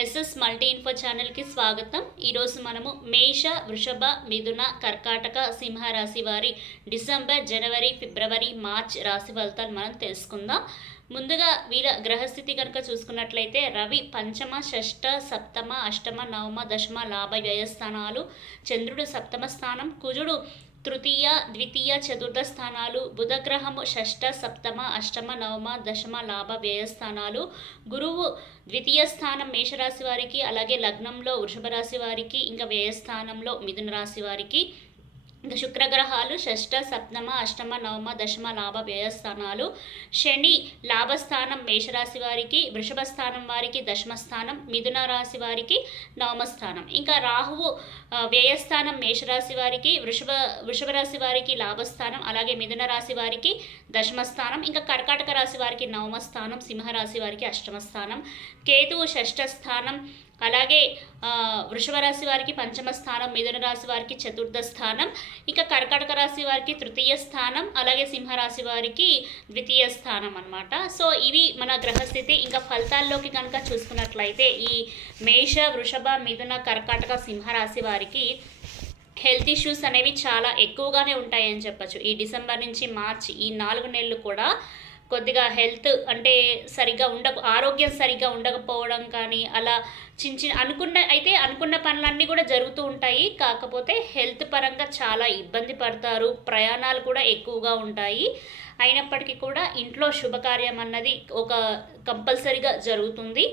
SS multi info ఛానల్కి స్వాగతం. ఈరోజు మనము మేష వృషభ మిథున కర్కాటక సింహ రాశి వారి డిసెంబర్ జనవరి ఫిబ్రవరి మార్చ్ రాశి ఫలితాలు మనం తెలుసుకుందాం. ముందుగా వీళ్ళ గ్రహస్థితి కనుక చూసుకున్నట్లయితే రవి పంచమ షష్ఠ సప్తమ అష్టమ నవమ దశమ లాభ వ్యయస్థానాలు. చంద్రుడు సప్తమ స్థానం. కుజుడు తృతీయ ద్వితీయ చతుర్థ స్థానాలు బుధగ్రహము షష్ఠ సప్తమ అష్టమ నవమ దశమ లాభ వ్యయస్థానాలు గురువు ద్వితీయ స్థానం మేషరాశి వారికి అలాగే లగ్నంలో వృషభ రాశి వారికి ఇంకా వ్యయస్థానంలో మిథున రాశి వారికి ఇంకా శుక్రగ్రహాలు షష్ఠ సప్తమ అష్టమ నవమ దశమ లాభ వ్యయస్థానాలు. శని లాభస్థానం మేషరాశి వారికి వృషభ స్థానం వారికి దశమ స్థానం మిథున రాశి వారికి నవమ స్థానం ఇంకా రాహువు వ్యయస్థానం మేషరాశి వారికి వృషభ వృషభ రాశి వారికి లాభస్థానం అలాగే మిథున రాశి వారికి దశమ స్థానం ఇంకా కర్కాటక రాశి వారికి నవమ స్థానం సింహరాశి వారికి అష్టమ స్థానం కేతువు షష్ఠ స్థానం అలాగే వృషభరాశి వృషభ రాశి వారికి పంచమ స్థానం మిథున రాశి వారికి చతుర్థ స్థానం ఇంకా కర్కాటక రాశి వారికి తృతీయ స్థానం అలాగే సింహరాశి వారికి ద్వితీయ స్థానం అన్నమాట. సో ఇవి మన గ్రహస్థితి. ఇంకా ఫలితాల్లోకి కనుక చూసుకున్నట్లయితే ఈ మేష వృషభ మిథున కర్కాటక సింహరాశి వారికి హెల్త్ ఇష్యూస్ అనేవి చాలా ఎక్కువగానే ఉంటాయని చెప్పచ్చు. ఈ డిసెంబర్ నుంచి మార్చ్ ఈ నాలుగు నెలలు కూడా కొద్దిగా హెల్త్ అంటే సరిగ్గా ఉండక ఆరోగ్యం సరిగ్గా ఉండకపోవడం కానీ అలా చిన్న చిన్న అనుకున్న అయితే అనుకున్న పనులన్నీ కూడా జరుగుతూ ఉంటాయి. కాకపోతే హెల్త్ పరంగా చాలా ఇబ్బంది పడతారు. ప్రయాణాలు కూడా ఎక్కువగా ఉంటాయి. అయినప్పటికీ కూడా ఇంట్లో శుభకార్యం అన్నది ఒక కంపల్సరిగా జరుగుతుంది.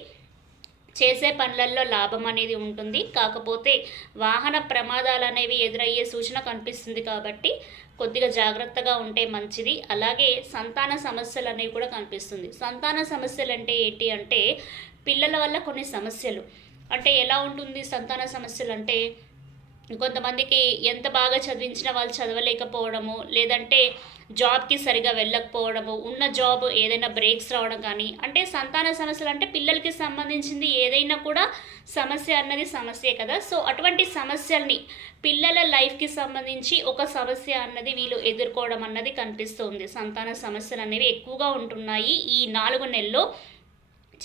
చేసే పనులలో లాభం అనేది ఉంటుంది. కాకపోతే వాహన ప్రమాదాలు అనేవి ఎదురయ్యే సూచన కనిపిస్తుంది కాబట్టి కొద్దిగా జాగ్రత్తగా ఉంటే మంచిది. అలాగే సంతాన సమస్యలు అనేవి కూడా కనిపిస్తుంది. సంతాన సమస్యలు అంటే ఏంటి అంటే పిల్లల వల్ల కొన్ని సమస్యలు. అంటే ఎలా ఉంటుంది సంతాన సమస్యలు అంటే కొంతమందికి ఎంత బాగా చదివించినా వాళ్ళు చదవలేకపోవడము లేదంటే జాబ్కి సరిగా వెళ్ళకపోవడము ఉన్న జాబ్ ఏదైనా బ్రేక్స్ రావడం కానీ అంటే సంతాన సమస్యలు అంటే పిల్లలకి సంబంధించింది ఏదైనా కూడా సమస్య అన్నది సమస్యే కదా. సో అటువంటి సమస్యల్ని పిల్లల లైఫ్కి సంబంధించి ఒక సమస్య అన్నది వీళ్ళు ఎదుర్కోవడం అన్నది కనిపిస్తుంది. సంతాన సమస్యలు అనేవి ఎక్కువగా ఉంటున్నాయి ఈ నాలుగు నెలల్లో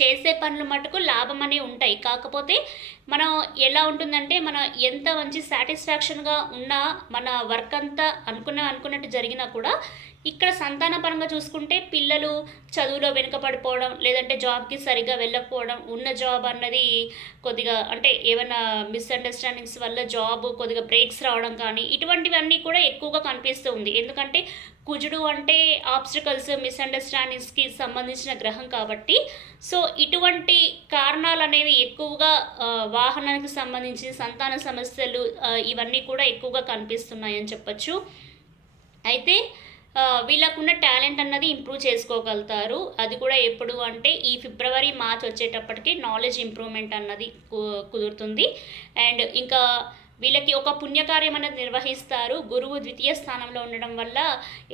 చేసే పనులు మటుకు లాభం అనేవి ఉంటాయి. కాకపోతే మనం ఎలా ఉంటుందంటే మనం ఎంత మంచి సాటిస్ఫాక్షన్గా ఉన్నా మన వర్క్ అంతా అనుకున్న అనుకున్నట్టు జరిగినా కూడా ఇక్కడ సంతానపరంగా చూసుకుంటే పిల్లలు చదువులో వెనుకపడిపోవడం లేదంటే జాబ్కి సరిగా వెళ్ళకపోవడం ఉన్న జాబ్ అన్నది కొద్దిగా అంటే ఏమైనా మిస్అండర్స్టాండింగ్స్ వల్ల జాబ్ కొద్దిగా బ్రేక్స్ రావడం కానీ ఇటువంటివన్నీ కూడా ఎక్కువగా కనిపిస్తూ ఉంది. ఎందుకంటే కుజుడు అంటే ఆబ్స్టికల్స్ మిస్అండర్స్టాండింగ్స్కి సంబంధించిన గ్రహం కాబట్టి సో ఇటువంటి కారణాలు అనేవి ఎక్కువగా వాహనానికి సంబంధించి సంతాన సమస్యలు ఇవన్నీ కూడా ఎక్కువగా కనిపిస్తున్నాయని చెప్పచ్చు. అయితే వీళ్ళకున్న టాలెంట్ అన్నది ఇంప్రూవ్ చేసుకోగలుగుతారు. అది కూడా ఎప్పుడు అంటే ఈ ఫిబ్రవరి మార్చ్ వచ్చేటప్పటికి నాలెడ్జ్ ఇంప్రూవ్మెంట్ అన్నది కు- కుదురుతుంది. అండ్ ఇంకా వీళ్ళకి ఒక పుణ్యకార్యం అనేది నిర్వహిస్తారు. గురువు ద్వితీయ స్థానంలో ఉండడం వల్ల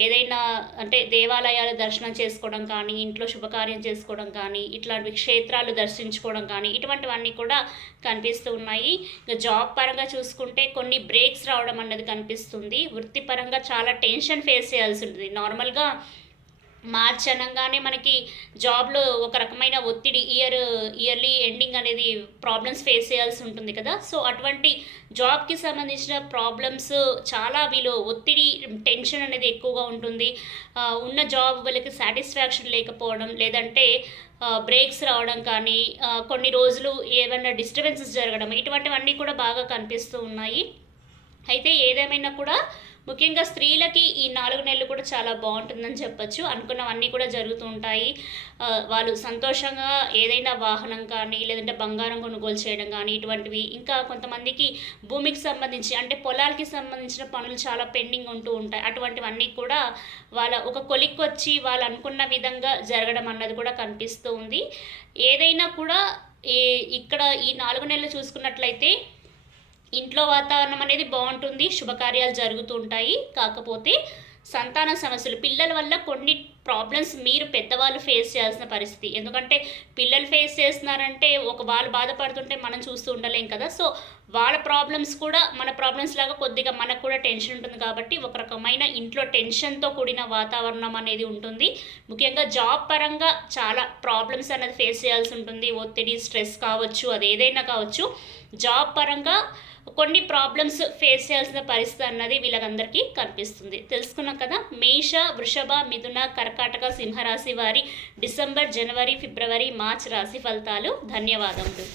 ఏదైనా అంటే దేవాలయాలు దర్శనం చేసుకోవడం కానీ ఇంట్లో శుభకార్యం చేసుకోవడం కానీ ఇట్లాంటి క్షేత్రాలు దర్శించుకోవడం కానీ ఇటువంటివన్నీ కూడా కనిపిస్తూ ఉన్నాయి. ఇంకా జాబ్ పరంగా చూసుకుంటే కొన్ని బ్రేక్స్ రావడం అన్నది కనిపిస్తుంది. వృత్తిపరంగా చాలా టెన్షన్ ఫేస్ చేయాల్సి ఉంటుంది. నార్మల్గా మార్చ్ అనగానే మనకి జాబ్లో ఒక రకమైన ఒత్తిడి ఇయర్ ఇయర్లీ ఎండింగ్ అనేది ప్రాబ్లమ్స్ ఫేస్ చేయాల్సి ఉంటుంది కదా. సో అటువంటి జాబ్కి సంబంధించిన ప్రాబ్లమ్స్ చాలా వీళ్ళు ఒత్తిడి టెన్షన్ అనేది ఎక్కువగా ఉంటుంది. ఉన్న జాబ్ వాళ్ళకి సాటిస్ఫాక్షన్ లేకపోవడం లేదంటే బ్రేక్స్ రావడం కానీ కొన్ని రోజులు ఏమైనా డిస్టర్బెన్సెస్ జరగడం ఇటువంటివన్నీ కూడా బాగా కనిపిస్తూ ఉన్నాయి. అయితే ఏదేమైనా కూడా ముఖ్యంగా స్త్రీలకి ఈ నాలుగు నెలలు కూడా చాలా బాగుంటుందని చెప్పొచ్చు. అనుకున్నవన్నీ కూడా జరుగుతూ ఉంటాయి. వాళ్ళు సంతోషంగా ఏదైనా వాహనం కానీ లేదంటే బంగారం కొనుగోలు చేయడం కానీ ఇటువంటివి ఇంకా కొంతమందికి భూమికి సంబంధించి అంటే పొలాలకి సంబంధించిన పనులు చాలా పెండింగ్ ఉంటూ ఉంటాయి. అటువంటివన్నీ కూడా వాళ్ళ ఒక కొలిక్కి వచ్చి వాళ్ళు అనుకున్న విధంగా జరగడం అన్నది కూడా కనిపిస్తూ ఉంది. ఏదైనా కూడా ఇక్కడ ఈ నాలుగు నెలలు చూసుకున్నట్లయితే ఇంట్లో వాతావరణం అనేది బాగుంటుంది శుభకార్యాలు జరుగుతూ ఉంటాయి. కాకపోతే సంతాన సమస్యలు పిల్లల వల్ల కొన్ని ప్రాబ్లమ్స్ మీరు పెద్దవాళ్ళు ఫేస్ చేయాల్సిన పరిస్థితి. ఎందుకంటే పిల్లలు ఫేస్ చేస్తున్నారంటే ఒక వాళ్ళు బాధపడుతుంటే మనం చూస్తూ ఉండలేం కదా. సో వాళ్ళ ప్రాబ్లమ్స్ కూడా మన ప్రాబ్లమ్స్ లాగా కొద్దిగా మనకు కూడా టెన్షన్ ఉంటుంది కాబట్టి ఒక రకమైన ఇంట్లో టెన్షన్తో కూడిన వాతావరణం అనేది ఉంటుంది. ముఖ్యంగా జాబ్ పరంగా చాలా ప్రాబ్లమ్స్ అనేది ఫేస్ చేయాల్సి ఉంటుంది. ఒత్తిడి స్ట్రెస్ కావచ్చు అది ఏదైనా కావచ్చు. జాబ్ పరంగా కొన్ని ప్రాబ్లమ్స్ ఫేస్ చేయాల్సిన పరిస్థితి అన్నది వీళ్ళకందరికీ కనిపిస్తుంది. తెలుసుకున్నాం కదా మేష వృషభ మిథున కర్కాటక సింహరాశి వారి డిసెంబర్ జనవరి ఫిబ్రవరి మార్చ్ రాశి ఫలితాలు. ధన్యవాదములు.